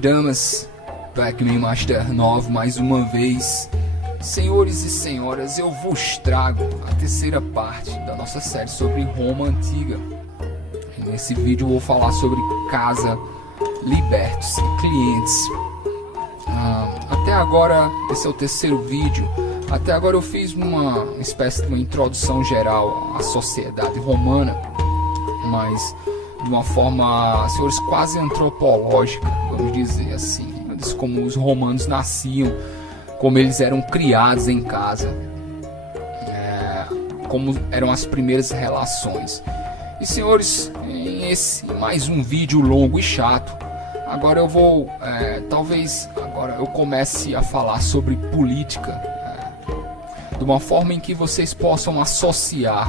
damas, Pac-Man Master 9 mais uma vez. Senhores e senhoras, eu vos trago a terceira parte da nossa série sobre Roma Antiga. E nesse vídeo eu vou falar sobre Casa Libertos e Clientes. Até agora, esse é o terceiro vídeo. Até agora eu fiz uma espécie de uma introdução geral à sociedade romana, mas de uma forma, senhores, quase antropológica, vamos dizer assim. Eu disse como os romanos nasciam, como eles eram criados em casa, como eram as primeiras relações. E senhores, em esse mais um vídeo longo e chato, agora eu vou, talvez agora eu comece a falar sobre política, de uma forma em que vocês possam associar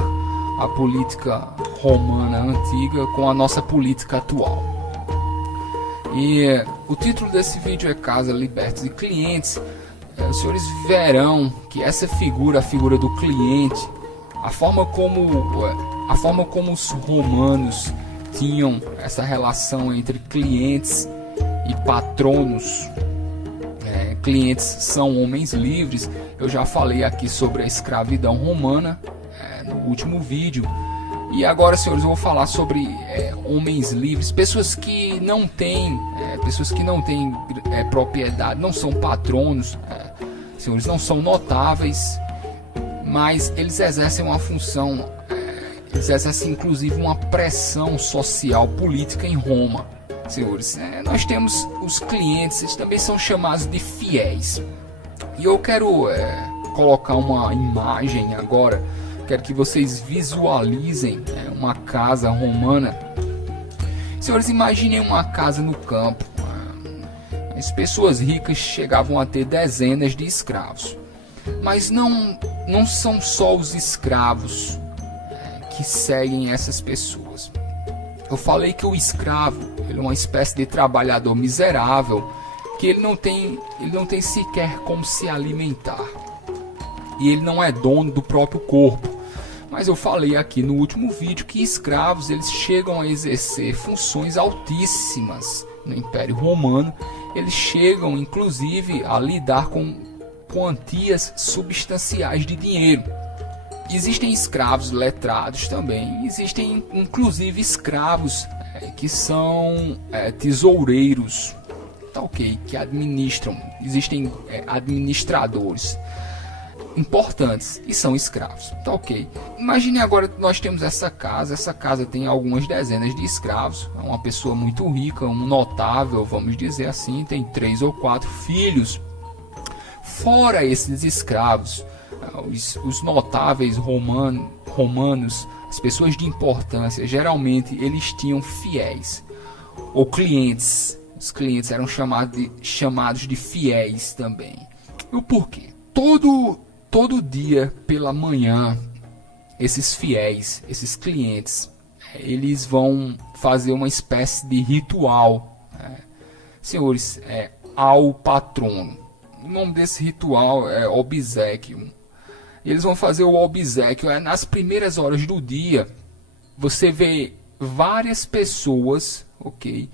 a política romana antiga com a nossa política atual. E o título desse vídeo é Casa Libertos e Clientes. Os senhores verão que essa figura, a figura do cliente, a forma como os romanos tinham essa relação entre clientes e patronos. Clientes são homens livres. Eu já falei aqui sobre a escravidão romana no último vídeo. E agora, senhores, eu vou falar sobre homens livres, pessoas que não têm propriedade, não são patronos, senhores, não são notáveis, mas eles exercem uma função, eles exercem inclusive uma pressão social, política em Roma. Senhores, nós temos os clientes, eles também são chamados de fiéis. E eu quero colocar uma imagem agora. Quero que vocês visualizem uma casa romana. Senhores, imaginem uma casa no campo. As pessoas ricas chegavam a ter dezenas de escravos. Mas não são só os escravos que seguem essas pessoas. Eu falei que o escravo, ele é uma espécie de trabalhador miserável, que ele não tem sequer como se alimentar. E ele não é dono do próprio corpo. Mas eu falei aqui no último vídeo que escravos, eles chegam a exercer funções altíssimas no Império Romano. Eles chegam inclusive a lidar com quantias substanciais de dinheiro. Existem escravos letrados também. Existem inclusive escravos que são tesoureiros, tá ok, que administram. Existem administradores importantes e são escravos, tá ok. Imagine agora que nós temos essa casa tem algumas dezenas de escravos, é uma pessoa muito rica, um notável, vamos dizer assim, tem 3 ou 4 filhos. Fora esses escravos, os notáveis romanos, as pessoas de importância, geralmente eles tinham fiéis ou clientes. Os clientes eram chamados de fiéis também. E o porquê? Todo dia pela manhã, esses fiéis, esses clientes, eles vão fazer uma espécie de ritual, senhores, ao patrono. O nome desse ritual é obséquio. Eles vão fazer o obséquio nas primeiras horas do dia. Você vê várias pessoas, ok?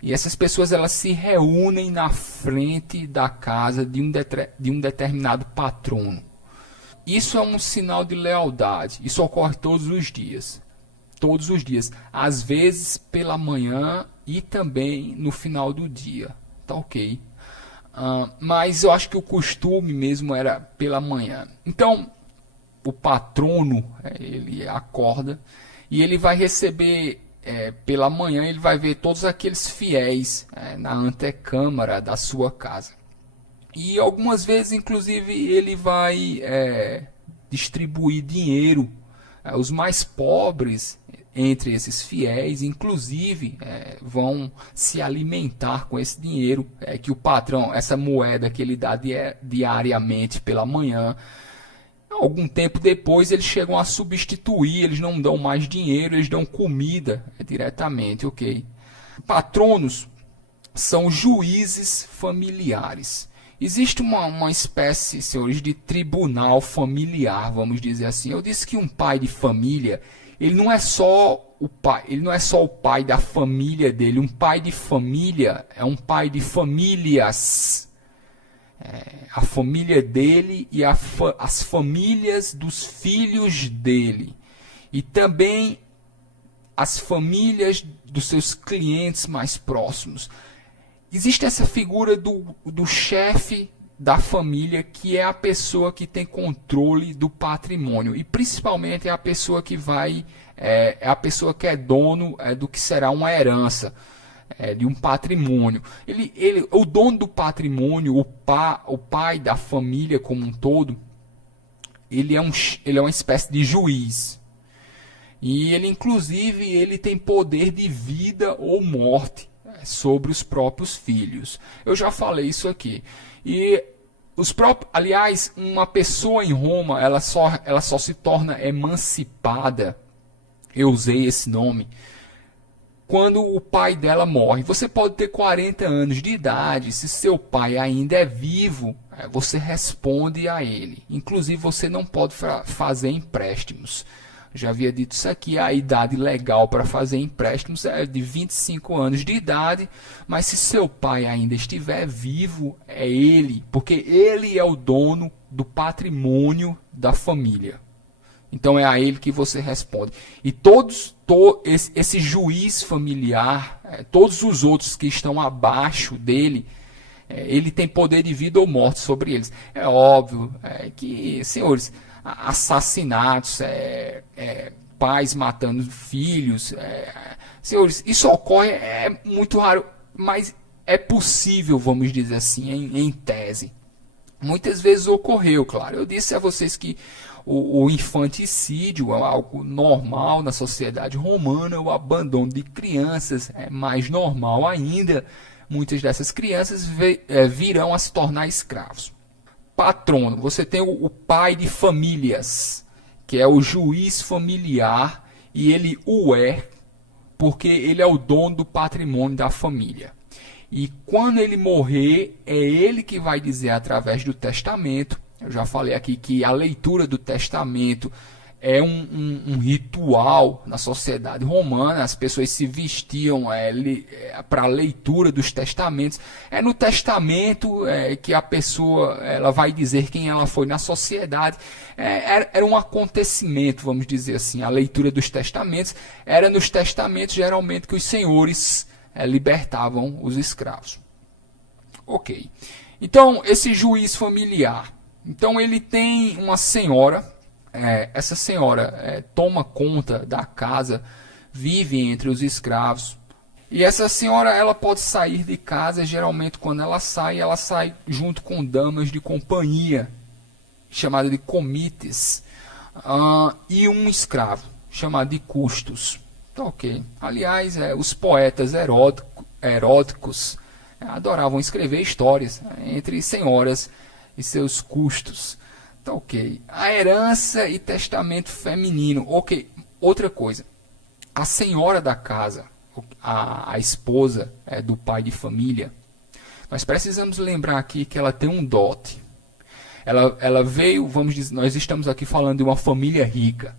E essas pessoas, elas se reúnem na frente da casa de um determinado patrono. Isso é um sinal de lealdade. Isso ocorre todos os dias. Todos os dias. Às vezes pela manhã e também no final do dia. Tá ok? Mas eu acho que o costume mesmo era pela manhã. Então, o patrono, ele acorda e ele vai receber... pela manhã ele vai ver todos aqueles fiéis na antecâmara da sua casa. E algumas vezes, inclusive, ele vai distribuir dinheiro. Os mais pobres entre esses fiéis, inclusive, vão se alimentar com esse dinheiro que o patrão, essa moeda que ele dá diariamente pela manhã. Algum tempo depois eles chegam a substituir, eles não dão mais dinheiro, eles dão comida diretamente, ok? Patronos são juízes familiares. Existe uma espécie, senhores, de tribunal familiar, vamos dizer assim. Eu disse que um pai de família, ele não é só o pai, ele não é só o pai da família dele. Um pai de família é um pai de famílias. A família dele e as famílias dos filhos dele. E também as famílias dos seus clientes mais próximos. Existe essa figura do chefe da família, que é a pessoa que tem controle do patrimônio. E principalmente é a pessoa que é a pessoa que é dono do que será uma herança. De um patrimônio. O dono do patrimônio, o pai da família como um todo, ele é uma espécie de juiz. E ele, inclusive, ele tem poder de vida ou morte sobre os próprios filhos. Eu já falei isso aqui. E aliás, uma pessoa em Roma, ela só se torna emancipada. Eu usei esse nome quando o pai dela morre. Você pode ter 40 anos de idade, se seu pai ainda é vivo, você responde a ele. Inclusive, você não pode fazer empréstimos. Já havia dito isso aqui, a idade legal para fazer empréstimos é de 25 anos de idade, mas se seu pai ainda estiver vivo, é ele, porque ele é o dono do patrimônio da família. Então é a ele que você responde. E esse juiz familiar, todos os outros que estão abaixo dele, ele tem poder de vida ou morte sobre eles. É óbvio que, senhores, assassinatos, pais matando filhos, senhores, isso ocorre, é muito raro, mas é possível, vamos dizer assim, em tese. Muitas vezes ocorreu, claro. Eu disse a vocês que o infanticídio é algo normal na sociedade romana, o abandono de crianças é mais normal ainda. Muitas dessas crianças virão a se tornar escravos. Patrono, você tem o pai de famílias, que é o juiz familiar, e ele o é porque ele é o dono do patrimônio da família. E quando ele morrer, é ele que vai dizer através do testamento. Eu já falei aqui que a leitura do testamento é um ritual na sociedade romana. As pessoas se vestiam para a leitura dos testamentos. É no testamento que a pessoa ela vai dizer quem ela foi na sociedade. Era um acontecimento, vamos dizer assim. A leitura dos testamentos era nos testamentos, geralmente, que os senhores libertavam os escravos. Ok. Então, esse juiz familiar. Então, ele tem uma senhora. Essa senhora toma conta da casa, vive entre os escravos. E essa senhora ela pode sair de casa, geralmente quando ela sai junto com damas de companhia, chamada de comites, e um escravo, chamado de custos. Tá ok. Aliás, os poetas eróticos adoravam escrever histórias entre senhoras e seus custos. Tá ok. A herança e testamento feminino. Ok. Outra coisa. A senhora da casa, a esposa do pai de família, nós precisamos lembrar aqui que ela tem um dote. Ela veio, vamos dizer, nós estamos aqui falando de uma família rica.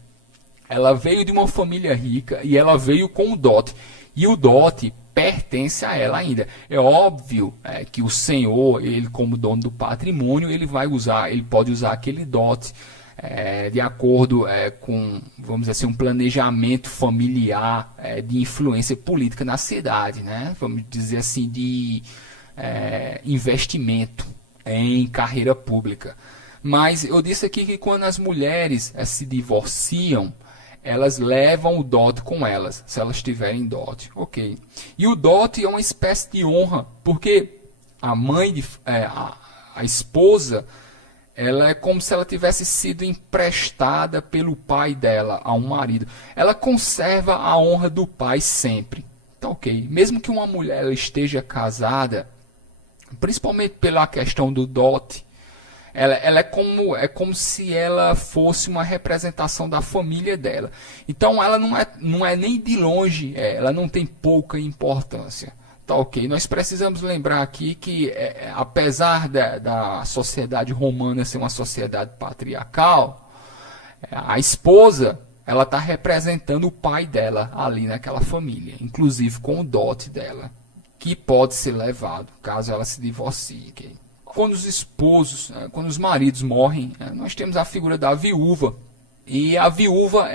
Ela veio de uma família rica e ela veio com o dote. E o dote pertence a ela ainda. É óbvio que o senhor, ele como dono do patrimônio, ele pode usar aquele dote de acordo com, vamos dizer assim, um planejamento familiar de influência política na cidade, né? Vamos dizer assim, de investimento em carreira pública. Mas eu disse aqui que quando as mulheres se divorciam, elas levam o dote com elas, se elas tiverem dote, ok. E o dote é uma espécie de honra, porque a mãe, a esposa, ela é como se ela tivesse sido emprestada pelo pai dela a um marido. Ela conserva a honra do pai sempre, tá ok. Mesmo que uma mulher ela esteja casada, principalmente pela questão do dote, ela é como se ela fosse uma representação da família dela. Então ela não é nem de longe, ela não tem pouca importância. Tá ok. Nós precisamos lembrar aqui que apesar da sociedade romana ser uma sociedade patriarcal, a esposa ela está representando o pai dela ali naquela família, inclusive com o dote dela, que pode ser levado caso ela se divorcie. Okay? Quando os esposos, quando os maridos morrem, nós temos a figura da viúva. E a viúva,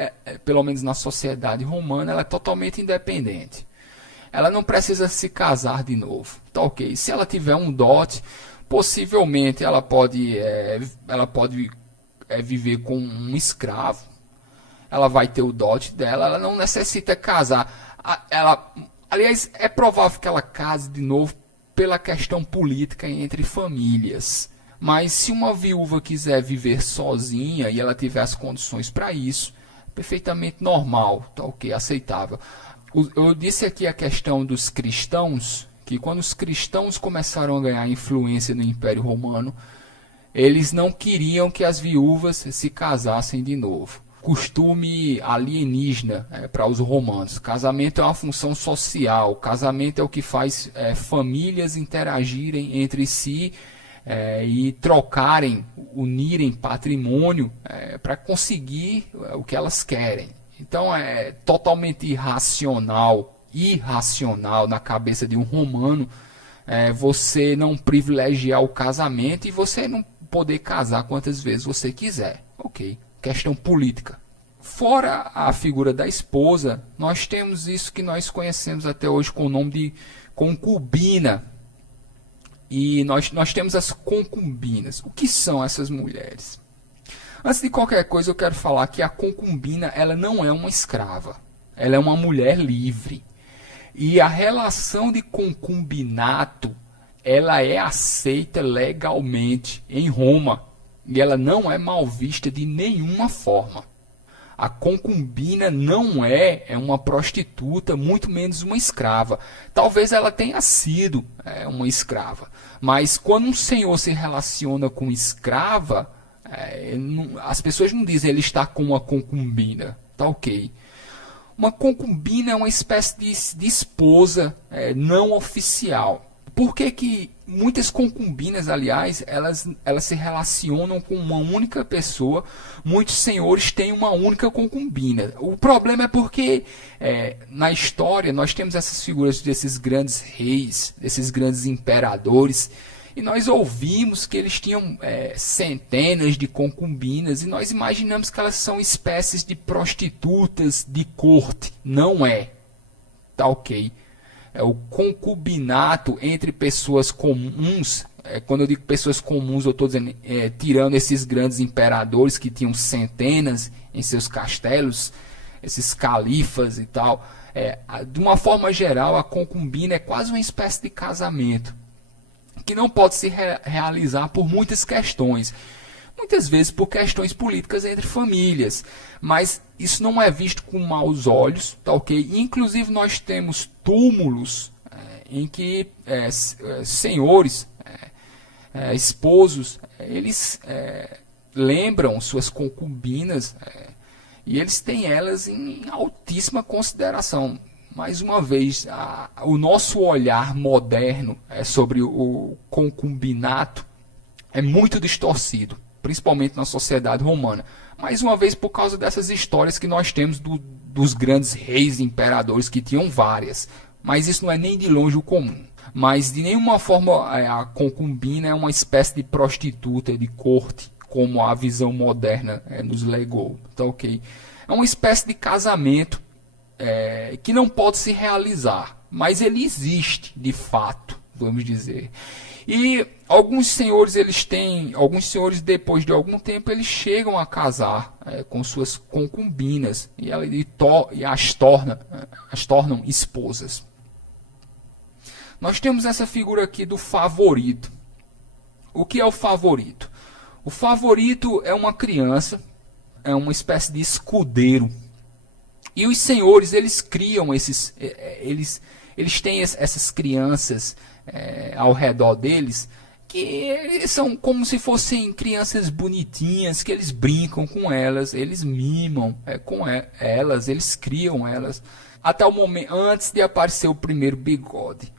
pelo menos na sociedade romana, ela é totalmente independente. Ela não precisa se casar de novo. Tá ok? Se ela tiver um dote, possivelmente ela pode viver com um escravo. Ela vai ter o dote dela, ela não necessita casar. Aliás, é provável que ela case de novo pela questão política entre famílias. Mas se uma viúva quiser viver sozinha e ela tiver as condições para isso, perfeitamente normal, tá ok, aceitável. Eu disse aqui a questão dos cristãos, que quando os cristãos começaram a ganhar influência no Império Romano, eles não queriam que as viúvas se casassem de novo. Costume alienígena para os romanos. Casamento é uma função social, casamento é o que faz famílias interagirem entre si, e trocarem, unirem patrimônio para conseguir o que elas querem. Então é totalmente irracional na cabeça de um romano você não privilegiar o casamento e você não poder casar quantas vezes você quiser. Ok, questão política. Fora a figura da esposa, nós temos isso que nós conhecemos até hoje com o nome de concubina. E nós temos as concubinas. O que são essas mulheres? Antes de qualquer coisa, eu quero falar que a concubina ela não é uma escrava. Ela é uma mulher livre. E a relação de concubinato ela é aceita legalmente em Roma. E ela não é mal vista de nenhuma forma. A concubina não é uma prostituta, muito menos uma escrava. Talvez ela tenha sido uma escrava. Mas quando um senhor se relaciona com escrava, as pessoas não dizem ele está com uma concubina. Tá ok. Uma concubina é uma espécie de esposa não oficial. Por que muitas concubinas, aliás, elas se relacionam com uma única pessoa? Muitos senhores têm uma única concubina. O problema é porque na história nós temos essas figuras desses grandes reis, desses grandes imperadores, e nós ouvimos que eles tinham centenas de concubinas, e nós imaginamos que elas são espécies de prostitutas de corte. Não é. Tá ok. O concubinato entre pessoas comuns, quando eu digo pessoas comuns, eu estou dizendo, tirando esses grandes imperadores que tinham centenas em seus castelos, esses califas e tal, de uma forma geral, a concubina é quase uma espécie de casamento, que não pode se realizar por muitas questões. Muitas vezes por questões políticas entre famílias, mas isso não é visto com maus olhos, tá ok? Inclusive nós temos túmulos em que senhores, esposos, eles lembram suas concubinas e eles têm elas em altíssima consideração. Mais uma vez, o nosso olhar moderno sobre o concubinato é muito distorcido, principalmente na sociedade romana. Mais uma vez por causa dessas histórias que nós temos dos grandes reis e imperadores, que tinham várias. Mas isso não é nem de longe o comum. Mas de nenhuma forma a concubina é uma espécie de prostituta de corte, como a visão moderna nos legou. Tá ok? É uma espécie de casamento que não pode se realizar, mas ele existe de fato, vamos dizer. E alguns senhores depois de algum tempo eles chegam a casar com suas concubinas e as tornam esposas. Nós temos essa figura aqui do favorito. O que é o favorito? O favorito é uma criança, é uma espécie de escudeiro. E os senhores eles criam eles têm essas crianças ao redor deles, que eles são como se fossem crianças bonitinhas, que eles brincam com elas, eles mimam com elas, eles criam elas, até o momento, antes de aparecer o primeiro bigode.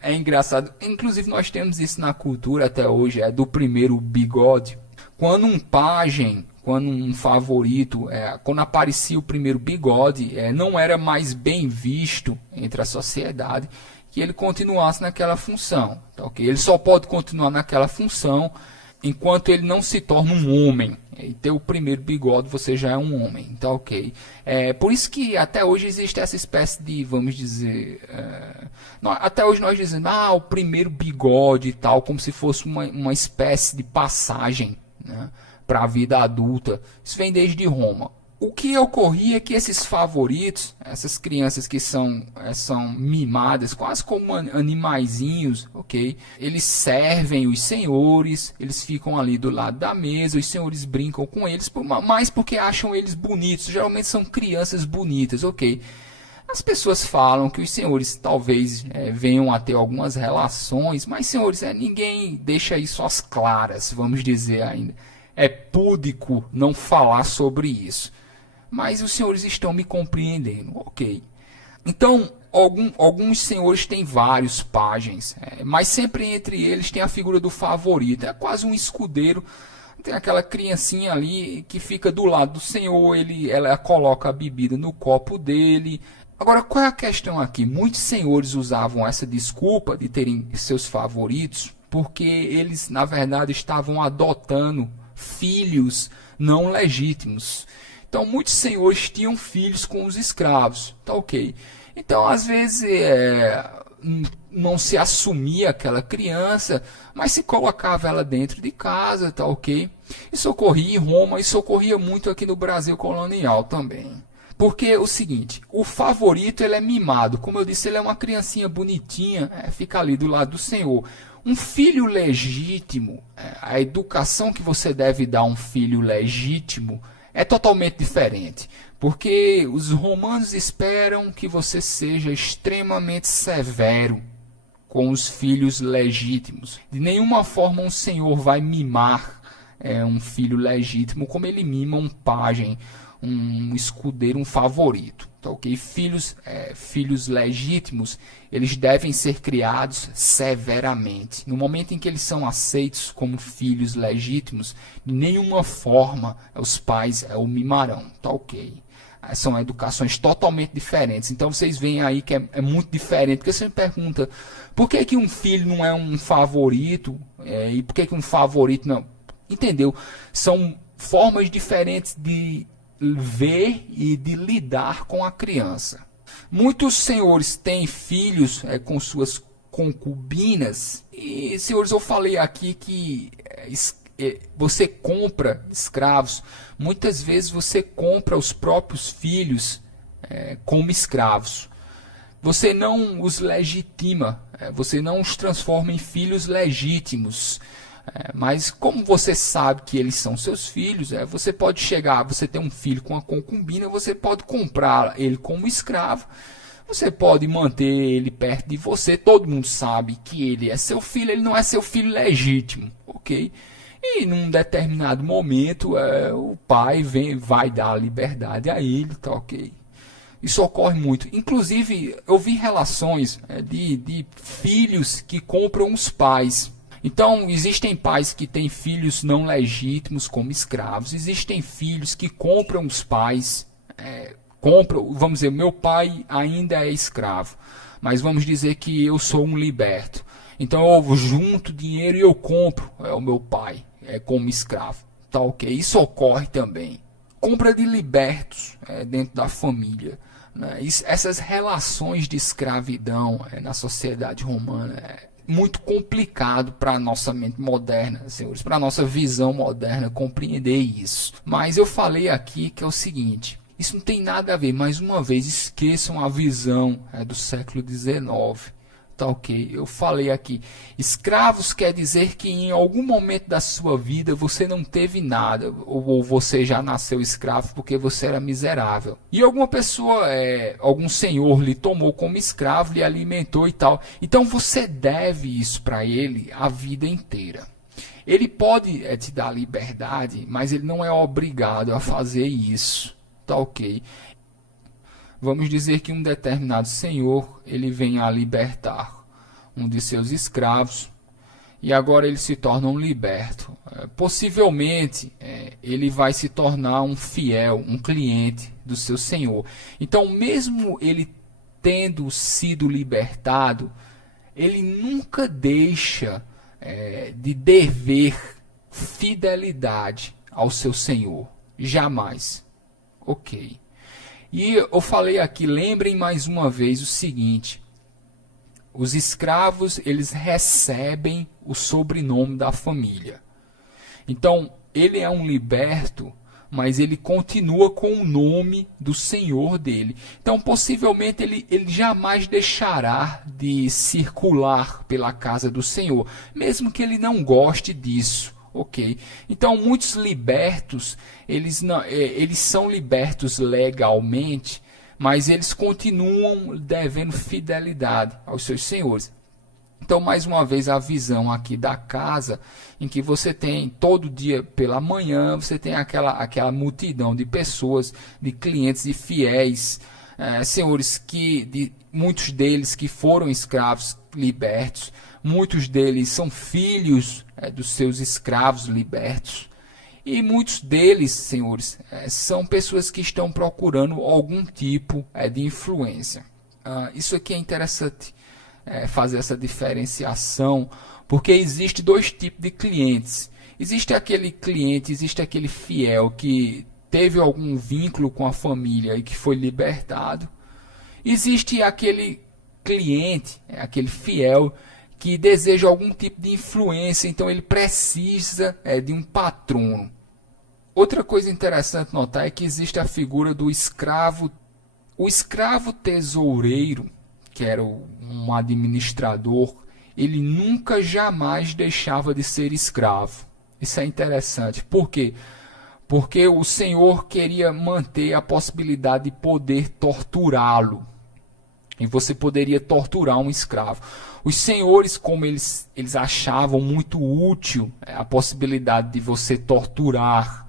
É engraçado, inclusive nós temos isso na cultura até hoje, do primeiro bigode. quando um pajem, quando um favorito, quando aparecia o primeiro bigode, não era mais bem visto entre a sociedade que ele continuasse naquela função. Tá, okay? Ele só pode continuar naquela função enquanto ele não se torna um homem. E ter o primeiro bigode, você já é um homem. Tá, ok? Por isso que até hoje existe essa espécie de, vamos dizer... até hoje nós dizemos, o primeiro bigode e tal, como se fosse uma espécie de passagem, né, para a vida adulta. Isso vem desde Roma. O que ocorria é que esses favoritos, essas crianças que são mimadas, quase como animaizinhos, ok? Eles servem os senhores, eles ficam ali do lado da mesa, os senhores brincam com eles, mais porque acham eles bonitos. Geralmente são crianças bonitas, ok? As pessoas falam que os senhores talvez venham a ter algumas relações, mas, senhores, ninguém deixa isso às claras, vamos dizer ainda. É púdico não falar sobre isso. Mas os senhores estão me compreendendo, ok? Então, alguns senhores têm vários pajens, mas sempre entre eles tem a figura do favorito. É quase um escudeiro. Tem aquela criancinha ali que fica do lado do senhor, ela coloca a bebida no copo dele. Agora, qual é a questão aqui? Muitos senhores usavam essa desculpa de terem seus favoritos porque eles, na verdade, estavam adotando filhos não legítimos. Então, muitos senhores tinham filhos com os escravos, tá ok? Então, às vezes, não se assumia aquela criança, mas se colocava ela dentro de casa, tá ok? Isso ocorria em Roma, isso ocorria muito aqui no Brasil colonial também. Porque o seguinte, o favorito ele é mimado, como eu disse, ele é uma criancinha bonitinha, fica ali do lado do senhor. Um filho legítimo, a educação que você deve dar a um filho legítimo é totalmente diferente, porque os romanos esperam que você seja extremamente severo com os filhos legítimos. De nenhuma forma um senhor vai mimar um filho legítimo como ele mima um pajem, um escudeiro, um favorito. Tá, okay? Filhos legítimos, eles devem ser criados severamente. No momento em que eles são aceitos como filhos legítimos, de nenhuma forma os pais o mimarão. Tá, ok? São educações totalmente diferentes. Então vocês veem aí que é muito diferente. Porque você me pergunta, por que um filho não é um favorito? E por que um favorito não? Entendeu? São formas diferentes de ver e de lidar com a criança. Muitos senhores têm filhos com suas concubinas. E, senhores, eu falei aqui que você compra escravos. Muitas vezes você compra os próprios filhos como escravos. Você não os legitima, você não os transforma em filhos legítimos. Mas como você sabe que eles são seus filhos, você pode chegar, você tem um filho com a concubina, você pode comprar ele como escravo, você pode manter ele perto de você, todo mundo sabe que ele é seu filho, ele não é seu filho legítimo, ok? E num determinado momento o pai vai dar a liberdade a ele, tá ok? Isso ocorre muito. Inclusive, eu vi relações de filhos que compram os pais. Então, existem pais que têm filhos não legítimos como escravos. Existem filhos que compram os pais. Vamos dizer, meu pai ainda é escravo. Mas vamos dizer que eu sou um liberto. Então, eu junto dinheiro e eu compro o meu pai como escravo. Tá ok? Isso ocorre também. Compra de libertos dentro da família. Né? Essas relações de escravidão na sociedade romana muito complicado para a nossa mente moderna, senhores, para a nossa visão moderna compreender isso. Mas eu falei aqui que é o seguinte, isso não tem nada a ver, mais uma vez, esqueçam a visão do século XIX. Tá ok? Eu falei aqui, escravos quer dizer que em algum momento da sua vida você não teve nada, ou você já nasceu escravo porque você era miserável. E alguma pessoa, algum senhor lhe tomou como escravo, lhe alimentou e tal. Então você deve isso para ele a vida inteira. Ele pode te dar liberdade, mas ele não é obrigado a fazer isso. Tá ok? Vamos dizer que um determinado senhor, ele vem a libertar um de seus escravos. e agora ele se torna um liberto. Possivelmente ele vai se tornar um fiel, um cliente do seu senhor. Então, mesmo ele tendo sido libertado, ele nunca deixa de dever fidelidade ao seu senhor. Jamais. Ok. E eu falei aqui, lembrem mais uma vez o seguinte: os escravos, eles recebem o sobrenome da família. Então, ele é um liberto, mas ele continua com o nome do senhor dele. Então, possivelmente, ele jamais deixará de circular pela casa do senhor, mesmo que ele não goste disso. Ok? Então, muitos libertos, eles são libertos legalmente, mas eles continuam devendo fidelidade aos seus senhores. Então, mais uma vez, a visão aqui da casa, em que você tem todo dia pela manhã, você tem aquela multidão de pessoas, de clientes e fiéis, senhores, muitos deles que foram escravos libertos, muitos deles são filhos dos seus escravos libertos. E muitos deles, senhores, são pessoas que estão procurando algum tipo de influência. Isso aqui é interessante, fazer essa diferenciação, porque existe dois tipos de clientes. Existe aquele cliente, existe aquele fiel que teve algum vínculo com a família e que foi libertado. Existe aquele cliente, aquele fiel, que deseja algum tipo de influência, então ele precisa de um patrono. Outra coisa interessante notar é que existe a figura do escravo. O escravo tesoureiro, que era um administrador, ele nunca jamais deixava de ser escravo. Isso é interessante. Por quê? Porque o Senhor queria manter a possibilidade de poder torturá-lo. E você poderia torturar um escravo. Os senhores, como eles achavam muito útil a possibilidade de você torturar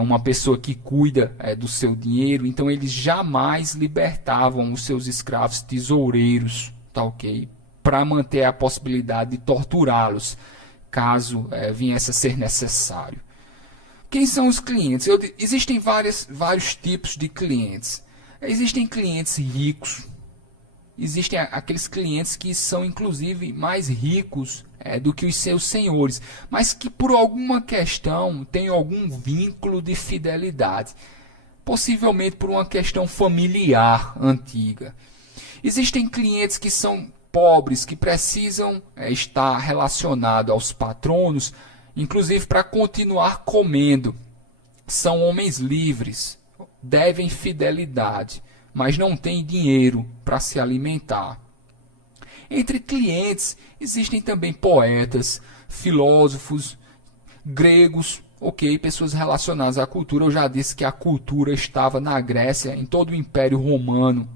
uma pessoa que cuida do seu dinheiro, então eles jamais libertavam os seus escravos tesoureiros, tá ok? Para manter a possibilidade de torturá-los, caso viesse a ser necessário. Quem são os clientes? Existem vários tipos de clientes. Existem clientes ricos. Existem aqueles clientes que são, inclusive, mais ricos do que os seus senhores, mas que por alguma questão têm algum vínculo de fidelidade, possivelmente por uma questão familiar antiga. Existem clientes que são pobres, que precisam estar relacionados aos patronos, inclusive para continuar comendo. São homens livres, devem fidelidade, mas não têm dinheiro para se alimentar. Entre clientes existem também poetas, filósofos, gregos, pessoas relacionadas à cultura. Eu já disse que a cultura estava na Grécia, em todo o Império Romano.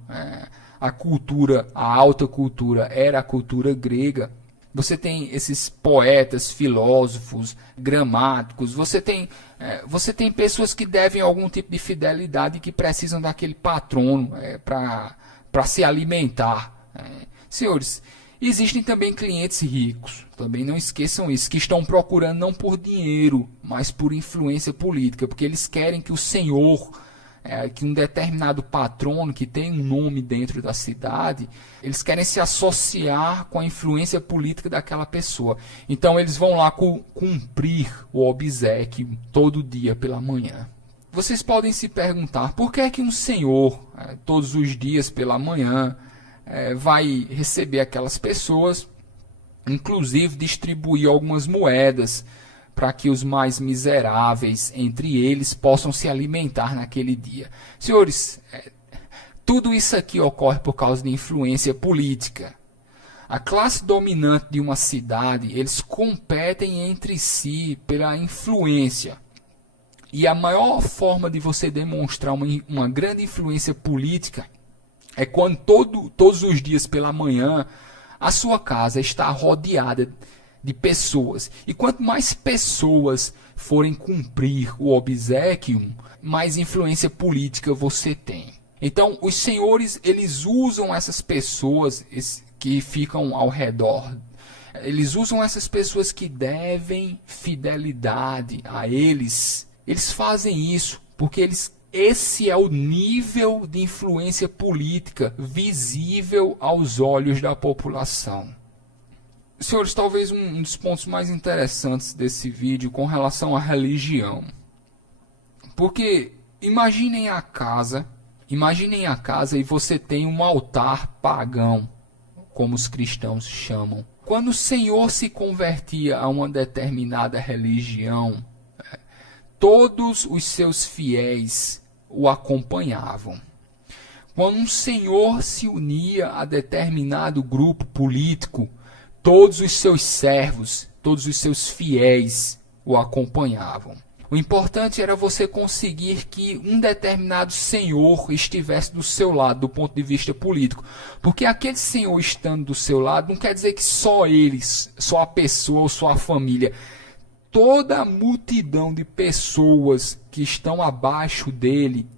A cultura, a alta cultura, era a cultura grega. Você tem esses poetas, filósofos, gramáticos. Você tem pessoas que devem algum tipo de fidelidade e que precisam daquele patrono para se alimentar. Senhores, existem também clientes ricos. Também não esqueçam isso, que estão procurando não por dinheiro, mas por influência política, porque eles querem que o senhor, que um determinado patrono que tem um nome dentro da cidade, eles querem se associar com a influência política daquela pessoa. Então eles vão lá cumprir o obséquio todo dia pela manhã. Vocês podem se perguntar, por que é que um senhor, todos os dias pela manhã, vai receber aquelas pessoas, inclusive distribuir algumas moedas, para que os mais miseráveis entre eles possam se alimentar naquele dia. Senhores, tudo isso aqui ocorre por causa de influência política. A classe dominante de uma cidade, eles competem entre si pela influência. E a maior forma de você demonstrar uma grande influência política é quando todos os dias pela manhã a sua casa está rodeada de pessoas. E quanto mais pessoas forem cumprir o obséquio, mais influência política você tem. Então, os senhores, eles usam essas pessoas que ficam ao redor Eles usam essas pessoas que devem fidelidade a eles. Eles fazem isso porque esse é o nível de influência política visível aos olhos da população. Senhores, talvez um dos pontos mais interessantes desse vídeo com relação à religião. Porque imaginem a casa e você tem um altar pagão, como os cristãos chamam. Quando o Senhor se convertia a uma determinada religião, todos os seus fiéis o acompanhavam. Quando um senhor se unia a determinado grupo político, todos os seus servos, todos os seus fiéis o acompanhavam. O importante era você conseguir que um determinado senhor estivesse do seu lado, do ponto de vista político. Porque aquele senhor estando do seu lado não quer dizer que só eles, só a pessoa ou só a família. Toda a multidão de pessoas que estão abaixo dele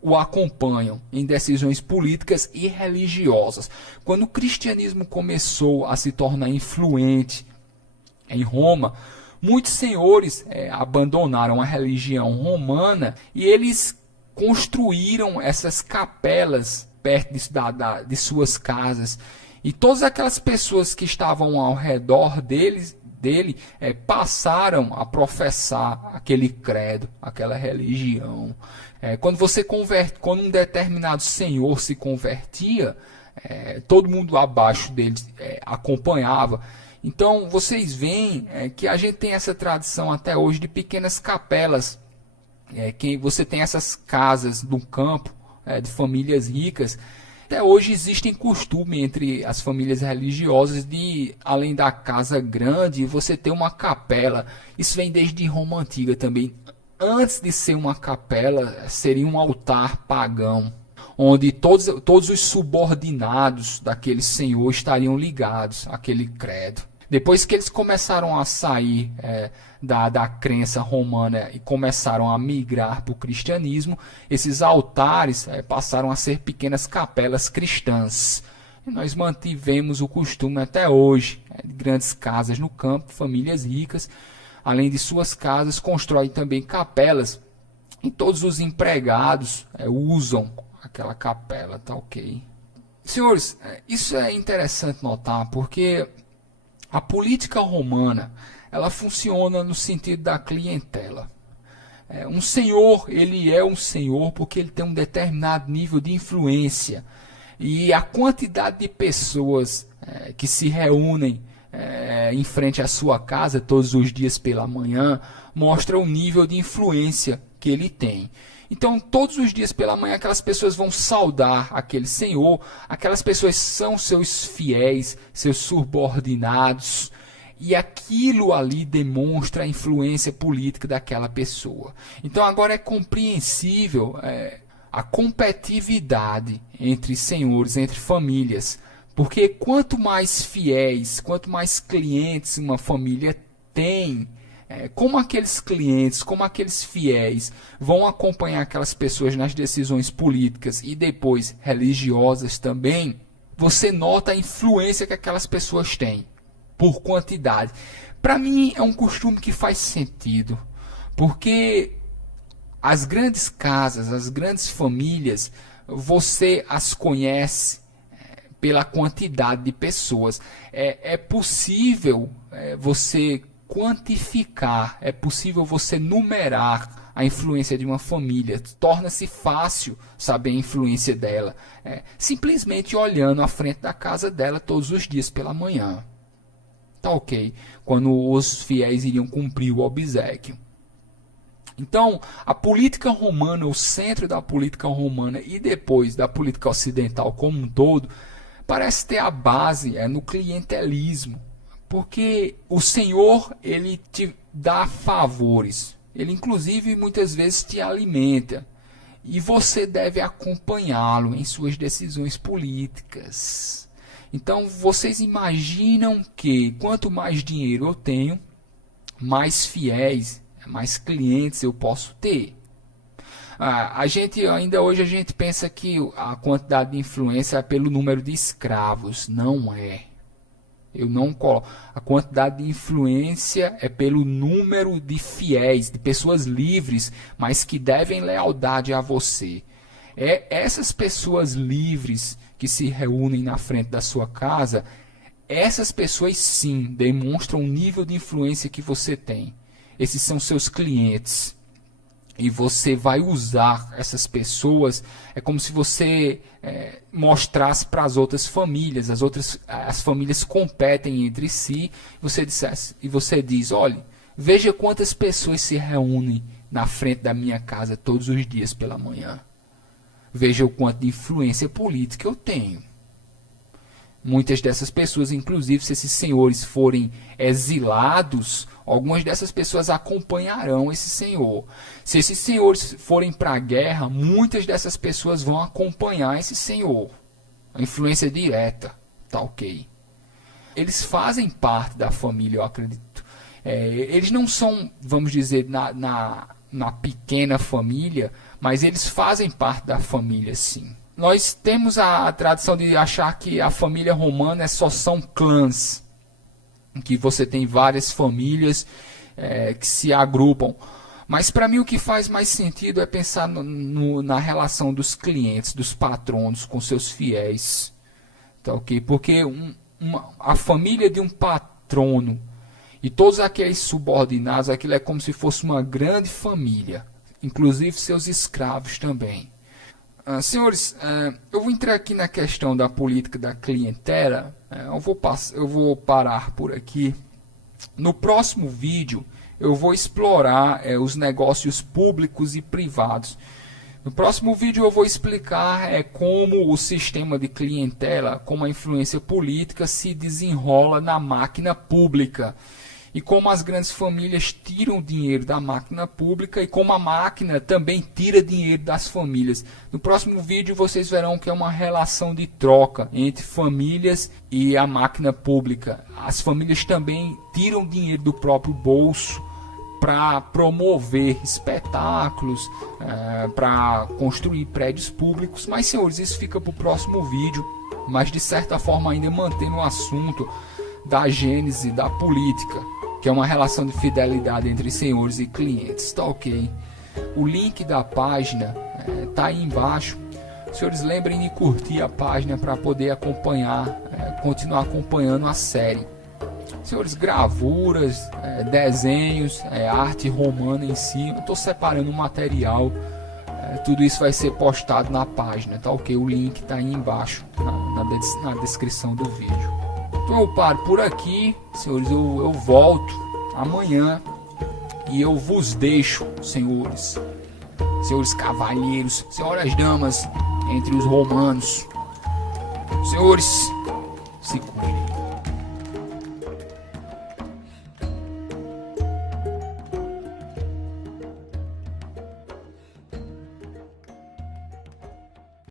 o acompanham em decisões políticas e religiosas. Quando o cristianismo começou a se tornar influente em Roma, muitos senhores abandonaram a religião romana e eles construíram essas capelas perto de suas casas. E todas aquelas pessoas que estavam ao redor dele passaram a professar aquele credo, aquela religião. Quando um determinado senhor se convertia, todo mundo abaixo dele acompanhava. Então vocês veem que a gente tem essa tradição até hoje de pequenas capelas. Que você tem essas casas do campo de famílias ricas. Até hoje existem costume entre as famílias religiosas de, além da casa grande, você ter uma capela. Isso vem desde Roma Antiga também. Antes de ser uma capela, seria um altar pagão, onde todos os subordinados daquele senhor estariam ligados àquele credo. Depois que eles começaram a sair da crença romana e começaram a migrar para o cristianismo, esses altares passaram a ser pequenas capelas cristãs. E nós mantivemos o costume até hoje, de grandes casas no campo, famílias ricas, além de suas casas, constroem também capelas. E todos os empregados usam aquela capela, tá ok? Senhores, isso é interessante notar, porque a política romana, ela funciona no sentido da clientela. Um senhor, ele é um senhor porque ele tem um determinado nível de influência. E a quantidade de pessoas que se reúnem em frente à sua casa todos os dias pela manhã mostra o nível de influência que ele tem. Então, todos os dias pela manhã, aquelas pessoas vão saudar aquele senhor, aquelas pessoas são seus fiéis, seus subordinados, e aquilo ali demonstra a influência política daquela pessoa. Então, agora é compreensível a competitividade entre senhores, entre famílias, porque quanto mais fiéis, quanto mais clientes uma família tem, como aqueles clientes, como aqueles fiéis vão acompanhar aquelas pessoas nas decisões políticas e depois religiosas também, você nota a influência que aquelas pessoas têm por quantidade. Para mim é um costume que faz sentido, porque as grandes casas, as grandes famílias, você as conhece pela quantidade de pessoas. É possível você quantificar, é possível você numerar a influência de uma família. Torna-se fácil saber a influência dela, simplesmente olhando à frente da casa dela todos os dias pela manhã. Tá ok? Quando os fiéis iriam cumprir o obséquio. Então, a política romana, o centro da política romana e depois da política ocidental como um todo, parece ter a base no clientelismo. Porque o Senhor, ele te dá favores. Ele, inclusive, muitas vezes te alimenta. E você deve acompanhá-lo em suas decisões políticas. Então, vocês imaginam que quanto mais dinheiro eu tenho, mais fiéis, mais clientes eu posso ter. Ainda hoje a gente pensa que a quantidade de influência é pelo número de escravos. Não é. Eu não coloco. A quantidade de influência é pelo número de fiéis, de pessoas livres, mas que devem lealdade a você. É essas pessoas livres que se reúnem na frente da sua casa, essas pessoas sim demonstram o nível de influência que você tem. Esses são seus clientes. E você vai usar essas pessoas, é como se você mostrasse para as outras famílias, as famílias competem entre si, e você diz, olha, veja quantas pessoas se reúnem na frente da minha casa todos os dias pela manhã. Veja o quanto de influência política eu tenho. Muitas dessas pessoas, inclusive, se esses senhores forem exilados, algumas dessas pessoas acompanharão esse senhor. Se esses senhores forem para a guerra, muitas dessas pessoas vão acompanhar esse senhor. A influência direta, tá ok. Eles fazem parte da família, eu acredito. Eles não são, vamos dizer, na pequena família, mas eles fazem parte da família, sim. Nós temos a tradição de achar que a família romana só são clãs, que você tem várias famílias que se agrupam. Mas para mim o que faz mais sentido é pensar na relação dos clientes, dos patronos com seus fiéis. Tá, okay? Porque a família de um patrono e todos aqueles subordinados, aquilo é como se fosse uma grande família, inclusive seus escravos também. Senhores, eu vou entrar aqui na questão da política da clientela. Eu vou parar por aqui. No próximo vídeo, eu vou explorar os negócios públicos e privados. No próximo vídeo, eu vou explicar como o sistema de clientela, como a influência política se desenrola na máquina pública. E como as grandes famílias tiram dinheiro da máquina pública e como a máquina também tira dinheiro das famílias. No próximo vídeo vocês verão que é uma relação de troca entre famílias e a máquina pública. As famílias também tiram dinheiro do próprio bolso para promover espetáculos, para construir prédios públicos. Mas, senhores, isso fica para o próximo vídeo. Mas, de certa forma, ainda mantendo o assunto da gênese da política, que é uma relação de fidelidade entre senhores e clientes, tá ok? O link da página tá aí embaixo. Senhores, lembrem de curtir a página para poder acompanhar, continuar acompanhando a série. Senhores, gravuras, desenhos, arte romana em si, eu estou separando o material, tudo isso vai ser postado na página, tá ok? O link tá aí embaixo, na descrição do vídeo. Então eu paro por aqui, senhores, eu volto amanhã e eu vos deixo, senhores cavalheiros, senhoras damas entre os romanos. Senhores, se cuidem.